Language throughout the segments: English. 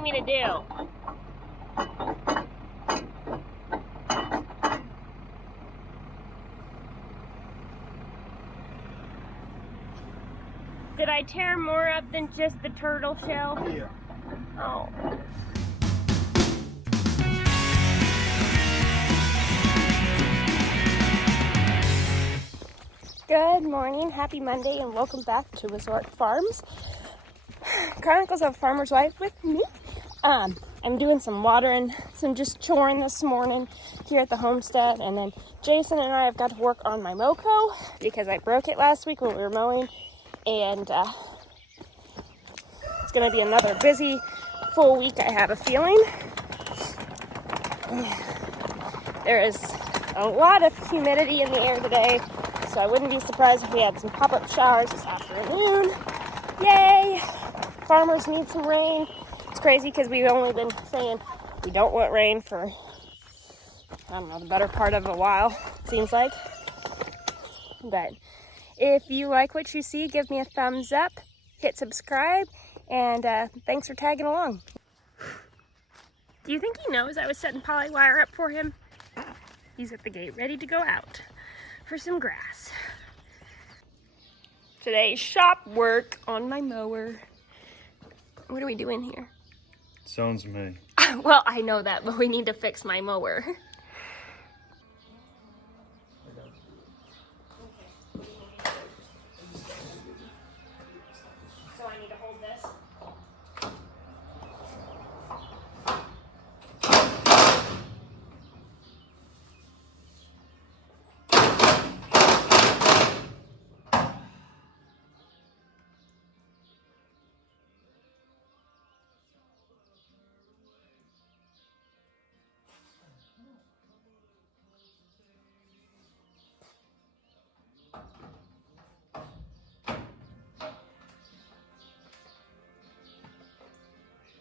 need me to do? Did I tear more up than just the turtle shell? Yeah. Oh. Good morning, happy Monday, and welcome back to Resort Farms. Chronicles of a Farmer's Wife with me. I'm doing some watering, some just choring this morning here at the homestead, and then Jason and I have got to work on my MoCo because I broke it last week when we were mowing, and it's going to be another busy, full week, I have a feeling. There is a lot of humidity in the air today, so I wouldn't be surprised if we had some pop-up showers this afternoon. Yay! Farmers need some rain. It's crazy because we've only been saying we don't want rain for, I don't know, the better part of a while, it seems like. But if you like what you see, give me a thumbs up, hit subscribe, and thanks for tagging along. Do you think he knows I was setting poly wire up for him? He's at the gate ready to go out for some grass. Today's shop work on my mower. What are we doing here? Sounds me. Well, I know that, but we need to fix my mower. So I need to hold this?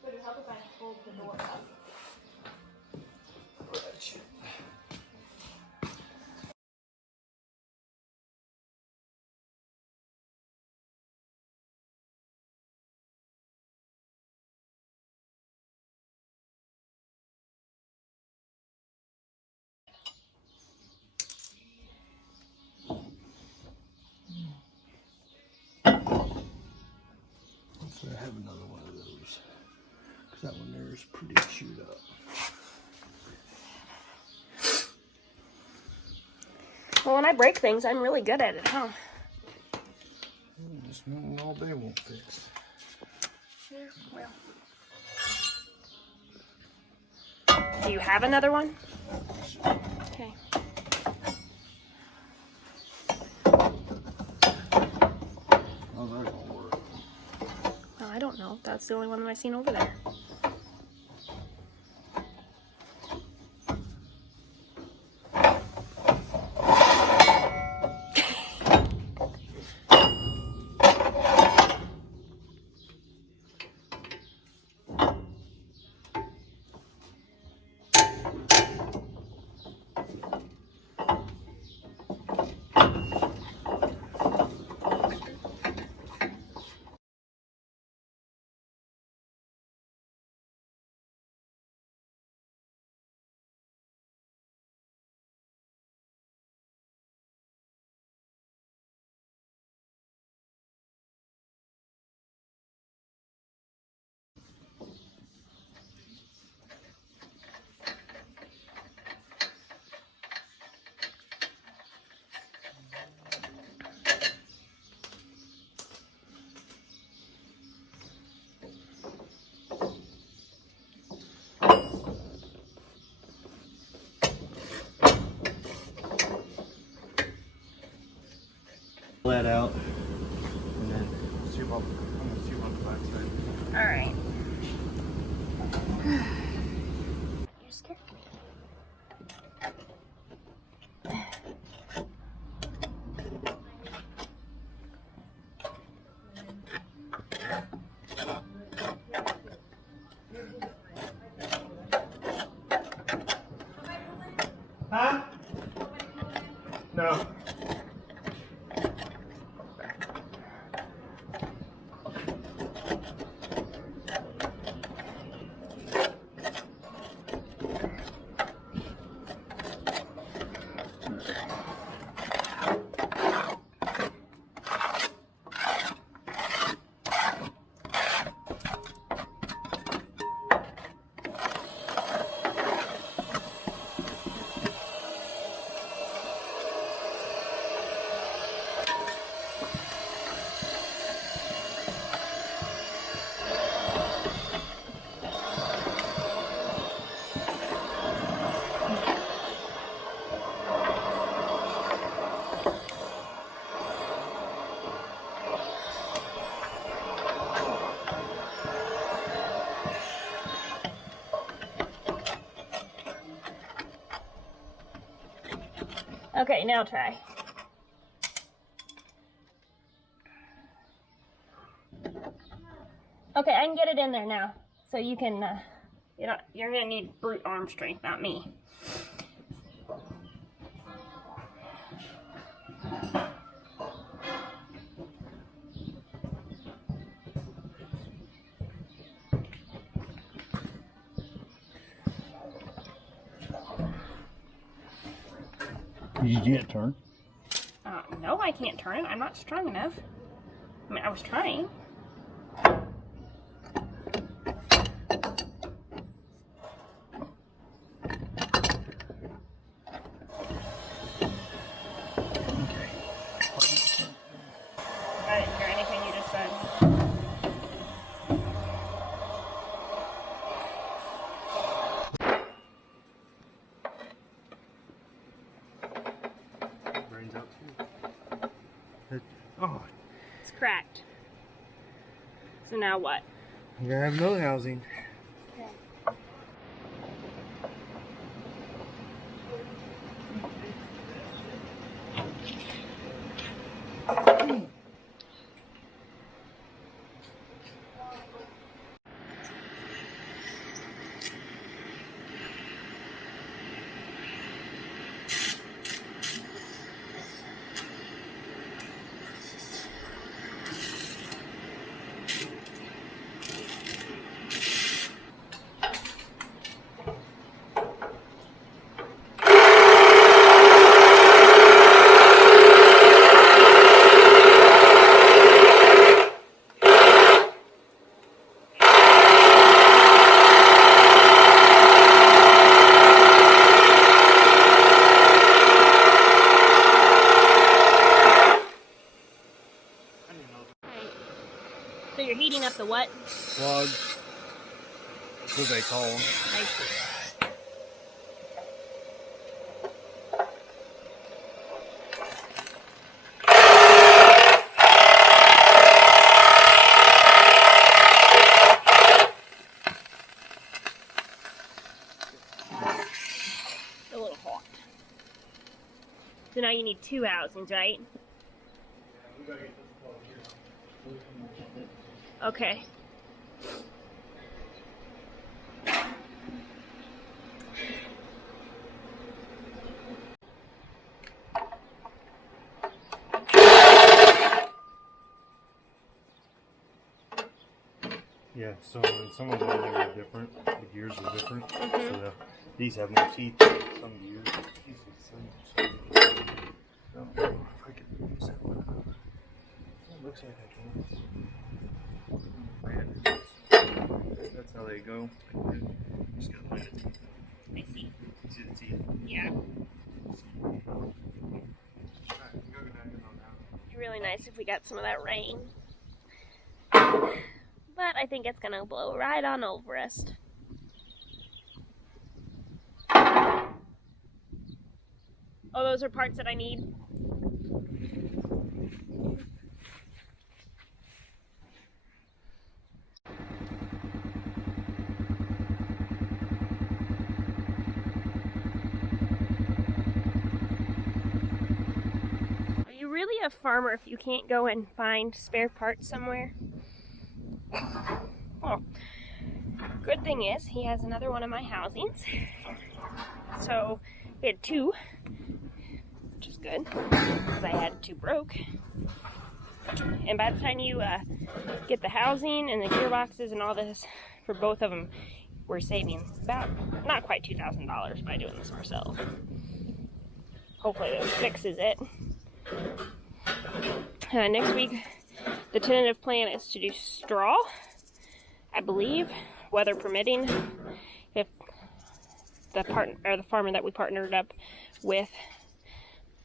Would it help if I hold the door up? Hopefully I have another one of those, because that one there is pretty chewed up. Well, when I break things, I'm really good at it, huh? Just nothing all day won't fix. Yeah, well. Do you have another one? Okay. How's that gonna work? Well, I don't know. That's the only one that I've seen over there. That out, and then see about, I'm gonna see about the backside. All right. You scared me. Huh? No. Okay, now try. Okay, I can get it in there now. So you can, you're gonna need brute arm strength, not me. You can't turn? No, I can't turn it. I'm not strong enough. I mean, I was trying. I didn't hear anything you just said. Brains out too. Oh. It's cracked. So now what? You're gonna have no housing. So you're heating up the what? Slugs. That's what they call them. I see. A little hot. So now you need 2 housings, right? Okay. Yeah, so some of them are different. The gears are different. So these have more teeth than some gears. These are some. I don't know if I can use that one. It looks like I can. That's how they go. Just gotta find it. I see. See the teeth? Yeah. It'd be really nice if we got some of that rain. But I think it's gonna blow right on over us. Oh, those are parts that I need. Are you really a farmer if you can't go and find spare parts somewhere? Oh, good thing is he has another one of my housings. So we had 2, which is good because I had 2 broke. And by the time you get the housing and the gearboxes and all this for both of them, we're saving about not quite $2,000 by doing this ourselves. Hopefully this fixes it. Next week, the tentative plan is to do straw, I believe, weather permitting, if the farmer that we partnered up with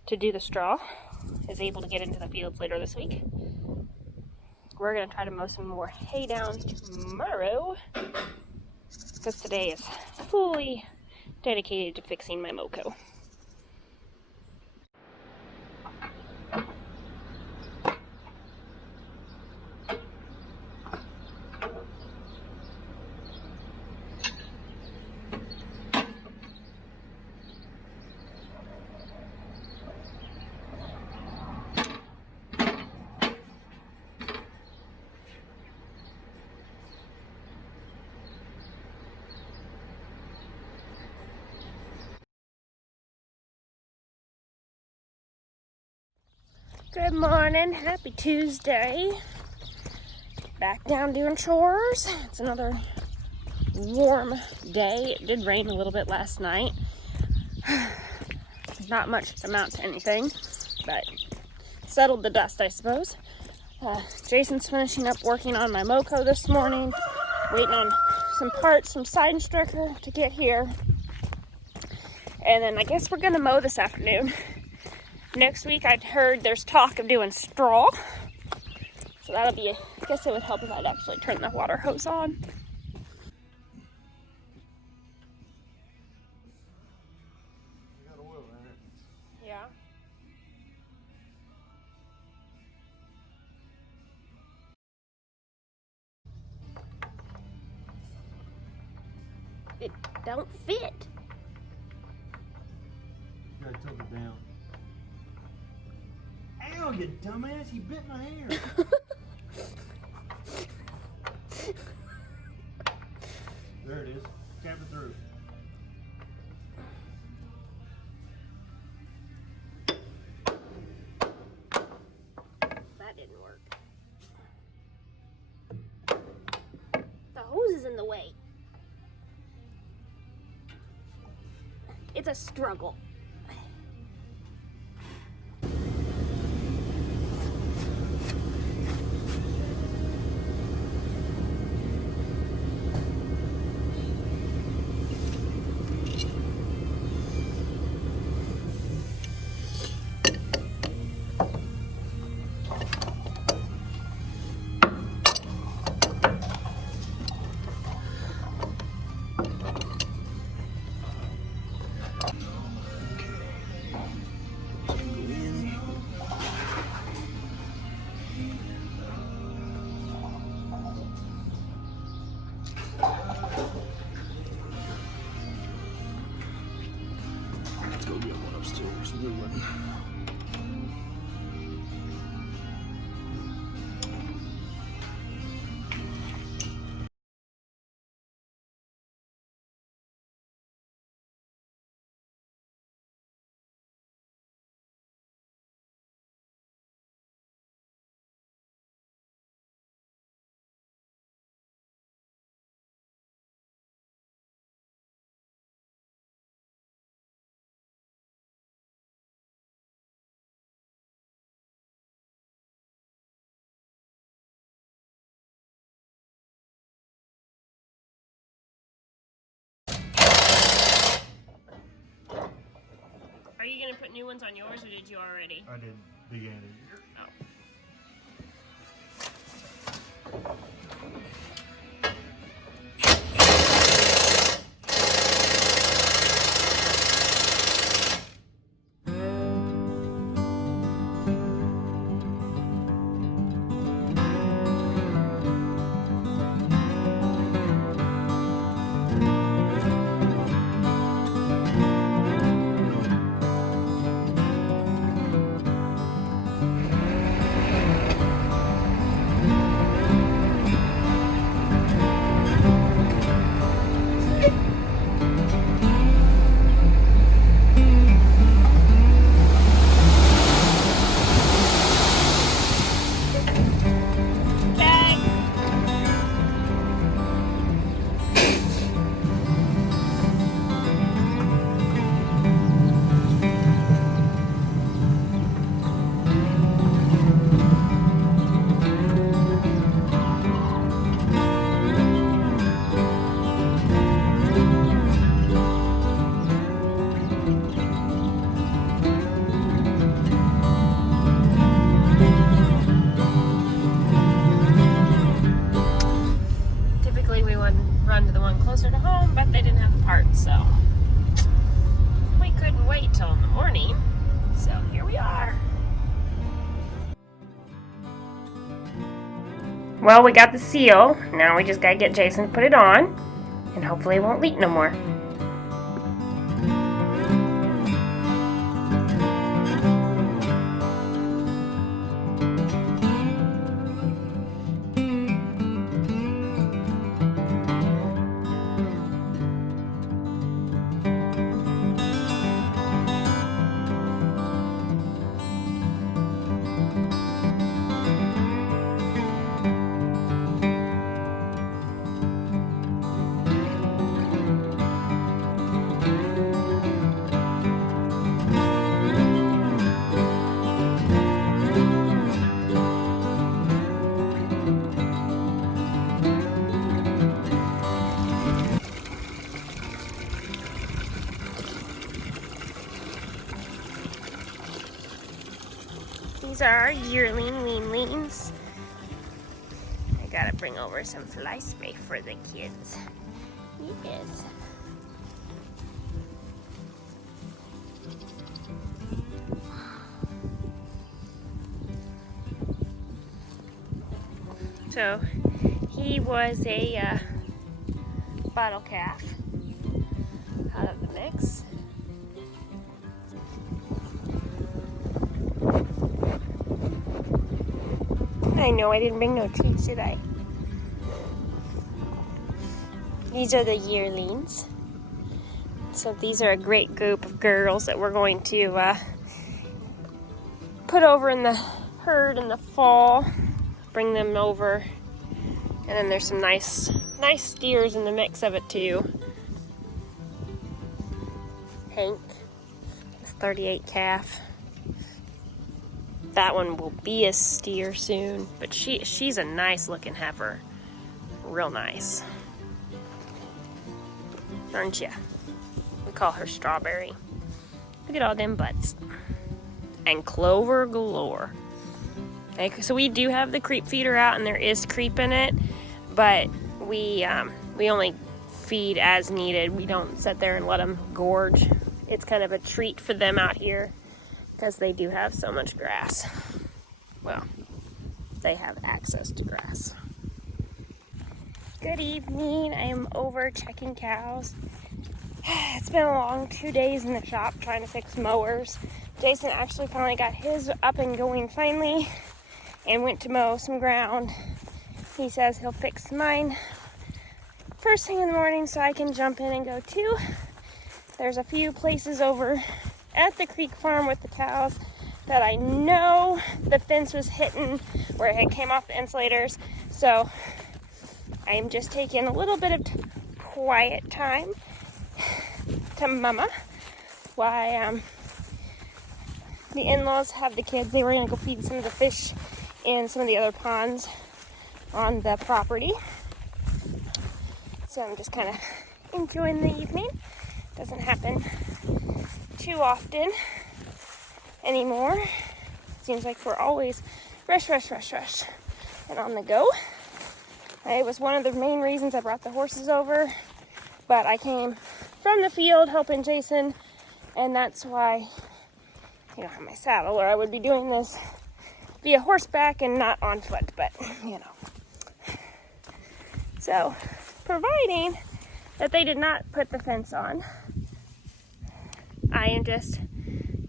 to do the straw is able to get into the fields later this week. We're going to try to mow some more hay down tomorrow, because today is fully dedicated to fixing my MoCo. Good morning, happy Tuesday. Back down doing chores. It's another warm day. It did rain a little bit last night. Not much amount to anything, but settled the dust, I suppose. Jason's finishing up working on my MoCo this morning, waiting on some parts from Sydenstricker to get here. And then I guess we're gonna mow this afternoon. Next week I'd heard there's talk of doing straw. So that'll be, I guess it would help if I'd actually turn the water hose on. Yeah. It don't fit. You gotta tilt it down. Ow, you dumbass! You bit my hair. There it is. Tap it through. That didn't work. The hose is in the way. It's a struggle. Let's go get one upstairs. A good one. Are you gonna put new ones on yours, or did you already? I did beginning of the year. Oh. Run to the one closer to home, but they didn't have the parts, so we couldn't wait till in the morning. So here we are. Well, we got the seal. Now we just gotta get Jason to put it on, and hopefully it won't leak no more. are our yearling weanlings. I gotta bring over some fly spray for the kids. Yes. So he was a bottle calf out of the mix. I know I didn't bring no treats, did I? These are the yearlings. So these are a great group of girls that we're going to put over in the herd in the fall. Bring them over. And then there's some nice steers in the mix of it too. Hank, this 38 calf. That one will be a steer soon, but she's a nice looking heifer. Real nice. Aren't ya? We call her Strawberry. Look at all them butts. And clover galore. Okay, so we do have the creep feeder out and there is creep in it, but we only feed as needed. We don't sit there and let them gorge. It's kind of a treat for them out here because they do have so much grass. Well, they have access to grass. Good evening. I am over checking cows. It's been a long 2 days in the shop trying to fix mowers. Jason actually finally got his up and going finally and went to mow some ground. He says he'll fix mine first thing in the morning so I can jump in and go too. There's a few places over at the creek farm with the cows that I know the fence was hitting where it came off the insulators. So I am just taking a little bit of quiet time to mama while the in-laws have the kids. They were gonna go feed some of the fish in some of the other ponds on the property. So I'm just kind of enjoying the evening. Doesn't happen too often anymore. Seems like we're always rush, and on the go. It was one of the main reasons I brought the horses over, but I came from the field helping Jason, and that's why I don't have my saddle, or I would be doing this via horseback and not on foot, but you know. So, providing that they did not put the fence on, I am just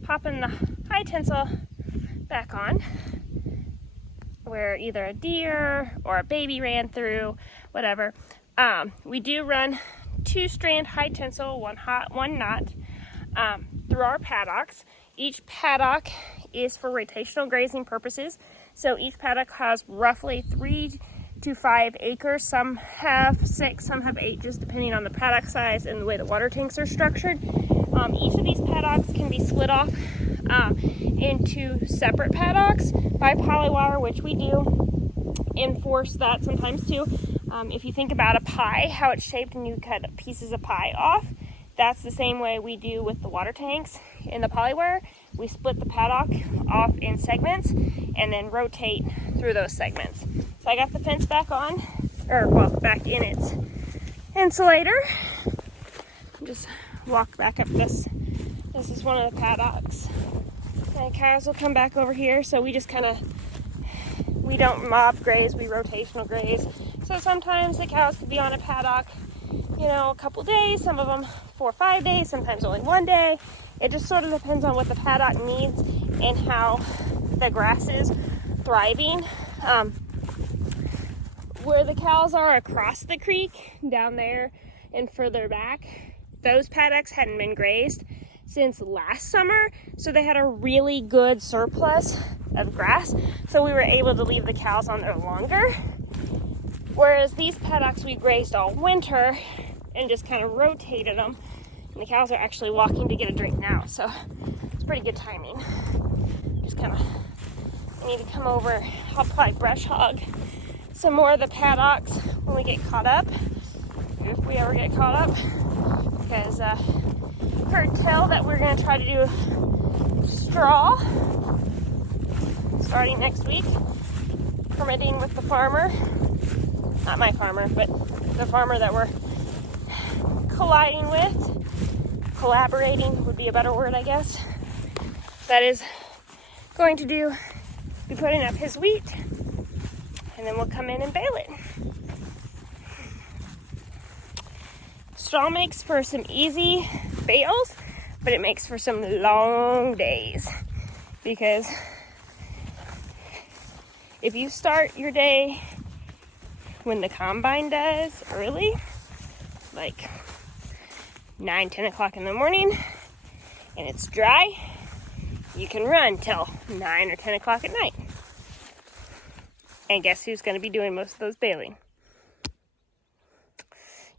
popping the high tensile back on where either a deer or a baby ran through, whatever. We do run 2-strand high tensile, one hot, one not, through our paddocks. Each paddock is for rotational grazing purposes. So each paddock has roughly 3 to 5 acres. Some have 6, some have 8, just depending on the paddock size and the way the water tanks are structured. Each of these paddocks can be split off into separate paddocks by polywire, which we do enforce that sometimes too. If you think about a pie, how it's shaped and you cut pieces of pie off, that's the same way we do with the water tanks in the polywire. We split the paddock off in segments and then rotate through those segments. So I got the fence back on, or well, back in its insulator. Just walk back up this. This is one of the paddocks. And cows will come back over here, so we just kind of, we don't mob graze, we rotational graze. So sometimes the cows could be on a paddock, you know, a couple days, some of them 4 or 5 days, sometimes only 1 day. It just sort of depends on what the paddock needs and how the grass is thriving. Where the cows are across the creek, down there and further back, those paddocks hadn't been grazed since last summer, so they had a really good surplus of grass, so we were able to leave the cows on there longer. Whereas these paddocks we grazed all winter and just kind of rotated them, and the cows are actually walking to get a drink now, so it's pretty good timing. Just kind of, I need to come over. I'll probably brush hog some more of the paddocks when we get caught up, if we ever get caught up, because heard tell that we're going to try to do straw starting next week. Permitting with the farmer, not my farmer, but the farmer that we're colliding with, collaborating would be a better word, I guess, that is going to be putting up his wheat, and then we'll come in and bale it. Straw makes for some easy bales, but it makes for some long days, because if you start your day when the combine does early, like 9, 10 o'clock in the morning, and it's dry, you can run till 9 or 10 o'clock at night. And guess who's going to be doing most of those baling?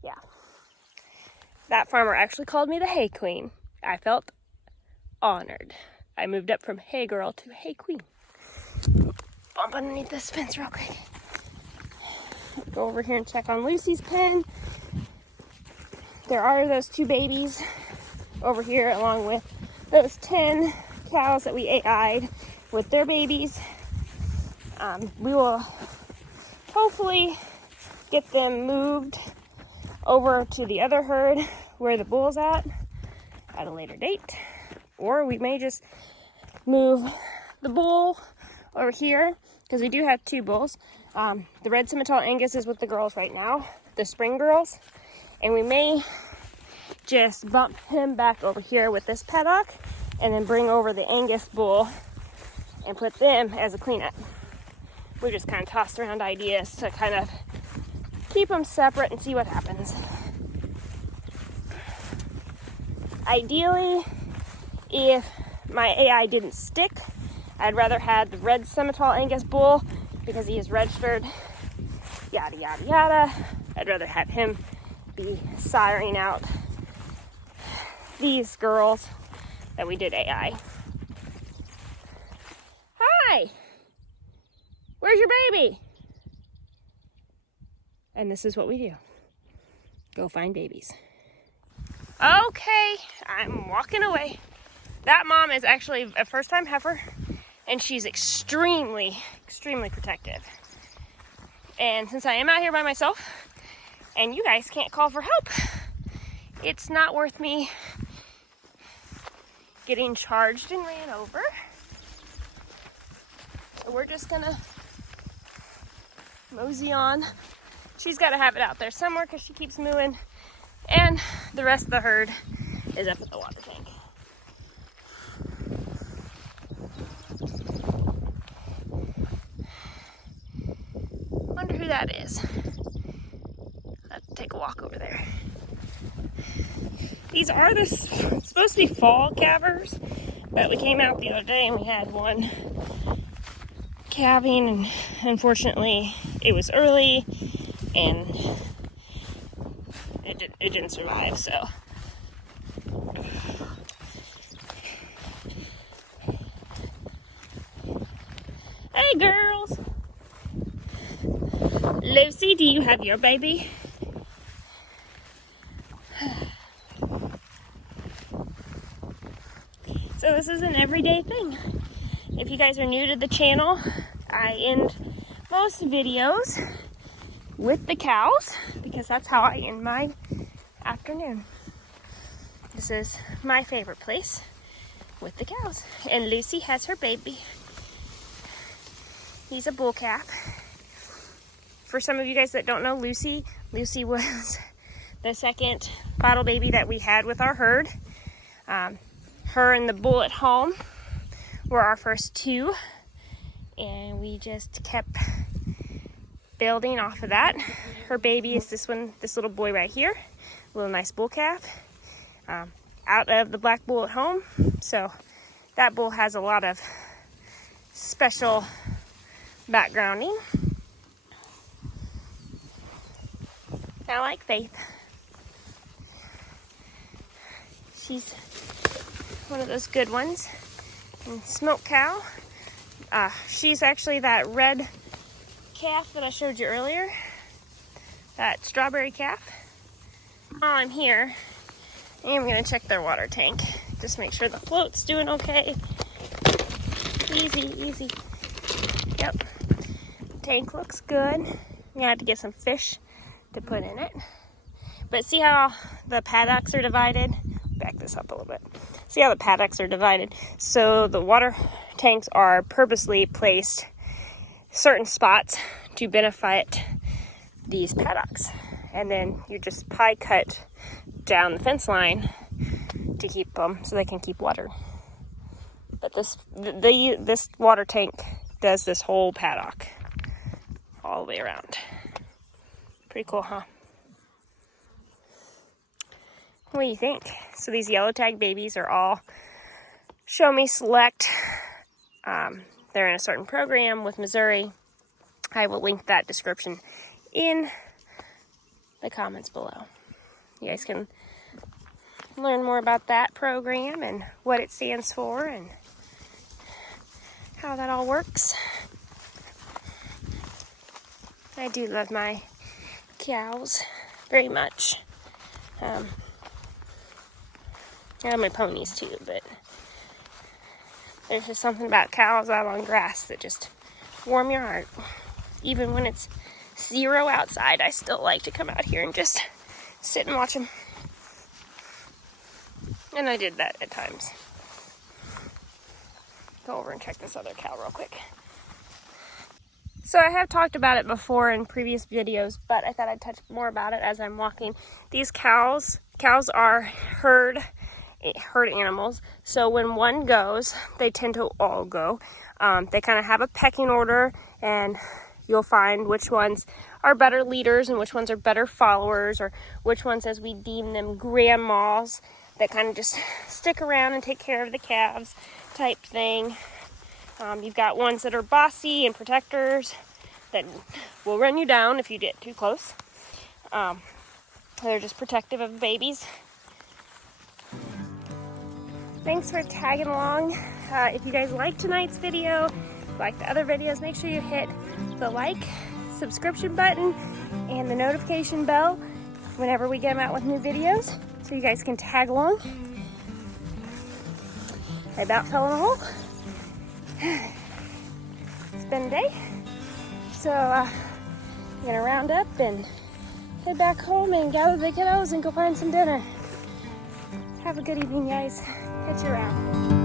Yeah. That farmer actually called me the hay queen. I felt honored. I moved up from hay girl to hay queen. Bump underneath this fence real quick. Go over here and check on Lucy's pen. There are those 2 babies over here, along with those 10 cows that we AI'd with their babies. We will hopefully get them moved over to the other herd where the bull's at a later date. Or we may just move the bull over here, because we do have 2 bulls. The red Simmental Angus is with the girls right now, the spring girls, and we may just bump him back over here with this paddock and then bring over the Angus bull and put them as a cleanup. We just kind of tossed around ideas to kind of keep them separate and see what happens. Ideally, if my AI didn't stick, I'd rather have the red Simmental Angus bull because he is registered, yada, yada, yada. I'd rather have him be siring out these girls that we did AI. Hi! Where's your baby? And this is what we do. Go find babies. Okay, I'm walking away. That mom is actually a first-time heifer, and she's extremely, extremely protective. And since I am out here by myself, and you guys can't call for help, it's not worth me getting charged and ran over. So we're just gonna mosey on. She's got to have it out there somewhere because she keeps moving, and the rest of the herd is up at the water tank. Wonder who that is. I'll have to take a walk over there. These are supposed to be fall calvers, but we came out the other day and we had one calving, and unfortunately it was early and it didn't survive, so. Hey girls! Lucy, do you have your baby? So this is an everyday thing. If you guys are new to the channel, I end most videos with the cows because that's how I end my afternoon. This is my favorite place with the cows. And Lucy has her baby. He's a bull calf. For some of you guys that don't know Lucy was the second bottle baby that we had with our herd. Her and the bull at home were our first 2, and we just kept building off of that. Her baby is this little boy right here, a little nice bull calf, out of the black bull at home. So that bull has a lot of special backgrounding. I like Faith. She's one of those good ones. And Smoke Cow. She's actually that red calf that I showed you earlier. That strawberry calf. While I'm here, I'm going to check their water tank. Just make sure the float's doing okay. Easy, easy. Yep. Tank looks good. You have to get some fish to put in it. But see how the paddocks are divided? Back this up a little bit. See how the paddocks are divided? So the water tanks are purposely placed certain spots to benefit these paddocks. And then you just pie cut down the fence line to keep them so they can keep water. But this water tank does this whole paddock all the way around. Pretty cool, huh? What do you think? So these yellow tag babies are all Show Me Select. They're in a certain program with Missouri. I will link that description in the comments below. You guys can learn more about that program and what it stands for and how that all works. I do love my cows very much. I love my ponies too, but there's just something about cows out on grass that just warm your heart. Even when it's 0 outside, I still like to come out here and just sit and watch them. And I did that at times. Go over and check this other cow real quick. So I have talked about it before in previous videos, but I thought I'd touch more about it as I'm walking. These cows are herd animals. So when one goes, they tend to all go. They kind of have a pecking order, and you'll find which ones are better leaders and which ones are better followers, or which ones, as we deem them, grandmas that kind of just stick around and take care of the calves type thing. You've got ones that are bossy and protectors that will run you down if you get too close. They're just protective of babies. Thanks for tagging along. If you guys liked tonight's video, like the other videos, make sure you hit the like, subscription button, and the notification bell whenever we get them out with new videos, so you guys can tag along. I about fell in a hole. It's been a day, so I'm gonna round up and head back home and gather the kiddos and go find some dinner. Have a good evening, guys. Catch you around.